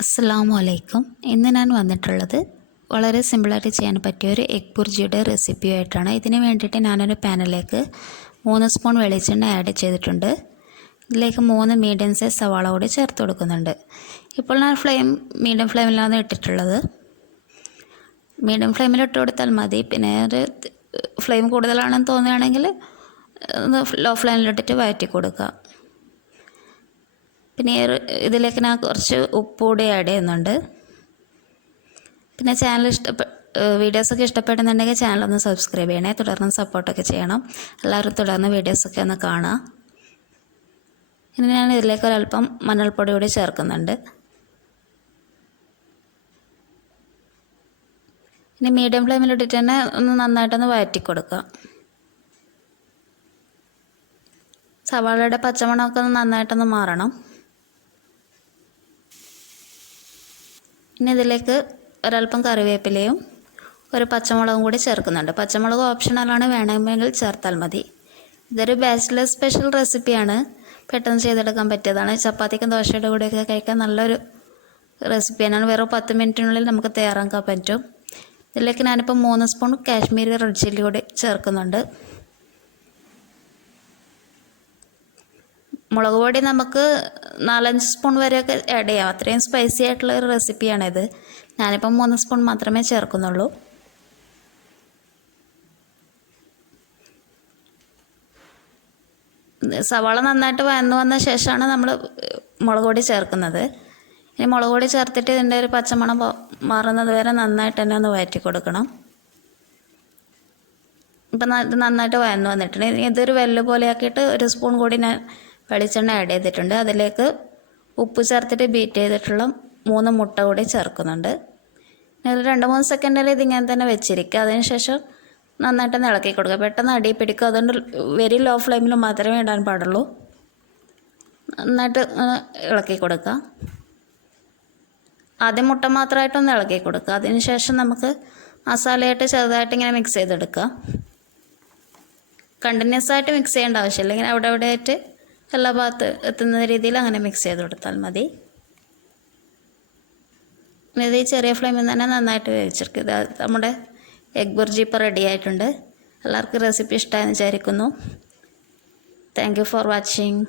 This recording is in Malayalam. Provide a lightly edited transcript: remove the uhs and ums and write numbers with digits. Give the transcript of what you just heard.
അസ്സലാമു അലൈക്കും. ഇന്ന് ഞാൻ വന്നിട്ടുള്ളത് വളരെ സിമ്പിളായിട്ട് ചെയ്യാൻ പറ്റിയ ഒരു എഗ് ബുർജിയുടെ റെസിപ്പിയായിട്ടാണ്. ഇതിന് വേണ്ടിയിട്ട് ഞാനൊരു പാനിലേക്ക് 3 സ്പൂൺ വെളിച്ചെണ്ണ ആഡ് ചെയ്തിട്ടുണ്ട്. ഇതിലേക്ക് 3 മീഡിയം സൈസ് സവാള കൂടി ചേർത്ത് കൊടുക്കുന്നുണ്ട്. ഇപ്പോൾ ഞാൻ മീഡിയം ഫ്ലെയിമിലാണ് ഇട്ടിട്ടുള്ളത്. മീഡിയം ഫ്ലെയിമിൽ ഇട്ട് കൊടുത്താൽ മതി. പിന്നെ ഒരു ഫ്ലെയിം കൂടുതലാണെന്ന് തോന്നുകയാണെങ്കിൽ ലോ ഫ്ലെയിമിലിട്ടിട്ട് വഴറ്റി കൊടുക്കുക. പിന്നെ ഇതിലേക്ക് ഞാൻ കുറച്ച് ഉപ്പ് കൂടി ആഡ് ചെയ്യുന്നുണ്ട്. പിന്നെ വീഡിയോസൊക്കെ ഇഷ്ടപ്പെടുന്നുണ്ടെങ്കിൽ ചാനലൊന്ന് സബ്സ്ക്രൈബ് ചെയ്യണേ. തുടർന്ന് സപ്പോർട്ടൊക്കെ ചെയ്യണം. എല്ലാവരും തുടർന്ന് വീഡിയോസൊക്കെ ഒന്ന് കാണുക. ഇനി ഞാൻ ഇതിലേക്ക് ഒരല്പം മഞ്ഞൾപ്പൊടി കൂടി ചേർക്കുന്നുണ്ട്. ഇനി മീഡിയം ഫ്ലെയിമിലിട്ടിട്ട് തന്നെ ഒന്ന് നന്നായിട്ടൊന്ന് വഴറ്റി കൊടുക്കുക. സവാളയുടെ പച്ചമണമൊക്കെ ഒന്ന് നന്നായിട്ടൊന്ന് മാറണം. ഇനി ഇതിലേക്ക് ഒരല്പം കറിവേപ്പിലയും ഒരു പച്ചമുളകും കൂടി ചേർക്കുന്നുണ്ട്. പച്ചമുളക് ഓപ്ഷണലാണ്, വേണമെങ്കിൽ ചേർത്താൽ മതി. ഇതൊരു ബാച്ചിലർ സ്പെഷ്യൽ റെസിപ്പിയാണ്. പെട്ടെന്ന് ചെയ്തെടുക്കാൻ പറ്റിയതാണ്. ചപ്പാത്തിക്കും ദോശയുടെ കൂടെയൊക്കെ കഴിക്കാൻ നല്ലൊരു റെസിപ്പിയാണ്. വെറും 10 മിനിറ്റിനുള്ളിൽ നമുക്ക് തയ്യാറാക്കാൻ പറ്റും. ഇതിലേക്ക് ഞാനിപ്പോൾ 3 സ്പൂൺ കാശ്മീരി റെഡ് ചില്ലി കൂടി ചേർക്കുന്നുണ്ട്. മുളക് പൊടി നമുക്ക് 4-5 സ്പൂൺ വരെയൊക്കെ ആഡ് ചെയ്യാം. അത്രയും സ്പൈസി ആയിട്ടുള്ള ഒരു റെസിപ്പിയാണിത്. ഞാനിപ്പം 3 സ്പൂൺ മാത്രമേ ചേർക്കുന്നുള്ളൂ. സവാള നന്നായിട്ട് വഴന്നു വന്ന ശേഷമാണ് നമ്മൾ മുളക് പൊടി ചേർക്കുന്നത്. ഇനി മുളക് പൊടി ചേർത്തിട്ട് ഇതിൻ്റെ ഒരു പച്ചമണം മാറുന്നത് വരെ നന്നായിട്ട് തന്നെ ഒന്ന് വഴറ്റി കൊടുക്കണം. ഇപ്പം ഇത് നന്നായിട്ട് വഴന്നു വന്നിട്ടുണ്ട്. ഇനി ഇതൊരു വെല്ല് പോലെ ആക്കിയിട്ട് 1 സ്പൂൺ കൂടി ഞാൻ വെളിച്ചെണ്ണ ആഡ് ചെയ്തിട്ടുണ്ട്. അതിലേക്ക് ഉപ്പ് ചേർത്തിട്ട് ബീറ്റ് ചെയ്തിട്ടുള്ള 3 മുട്ട കൂടി ചേർക്കുന്നുണ്ട്. ഒരു 2-3 സെക്കൻഡിൽ ഇതിങ്ങനെ തന്നെ വെച്ചിരിക്കുക. അതിനുശേഷം നന്നായിട്ടൊന്ന് ഇളക്കി കൊടുക്കുക. പെട്ടെന്ന് അടി പിടിക്കുക. അതുകൊണ്ട് വെരി ലോ ഫ്ലെയിമിൽ മാത്രമേ ഇടാൻ പാടുള്ളൂ. നന്നായിട്ട് ഇളക്കി കൊടുക്കുക. ആദ്യം മുട്ട മാത്രമായിട്ടൊന്ന് ഇളക്കി കൊടുക്കുക. അതിനുശേഷം നമുക്ക് മസാലയായിട്ട് ചെറുതായിട്ട് ഇങ്ങനെ മിക്സ് ചെയ്തെടുക്കുക. കണ്ടിന്യൂസ് ആയിട്ട് മിക്സ് ചെയ്യേണ്ട ആവശ്യമില്ല. ഇങ്ങനെ അവിടെ അവിടെ ആയിട്ട് എല്ലാ ഭാഗത്ത് എത്തുന്ന രീതിയിൽ അങ്ങനെ മിക്സ് ചെയ്ത് കൊടുത്താൽ മതി. ഇത് ഈ ചെറിയ ഫ്ലെയിമിൽ തന്നെ നന്നായിട്ട് വേവിച്ചെടുക്കുക. ഇത് നമ്മുടെ എഗ് ബുർജി ഇപ്പോൾ റെഡി ആയിട്ടുണ്ട്. എല്ലാവർക്കും റെസിപ്പി ഇഷ്ടമായെന്ന് വിചാരിക്കുന്നു. Thank you for watching.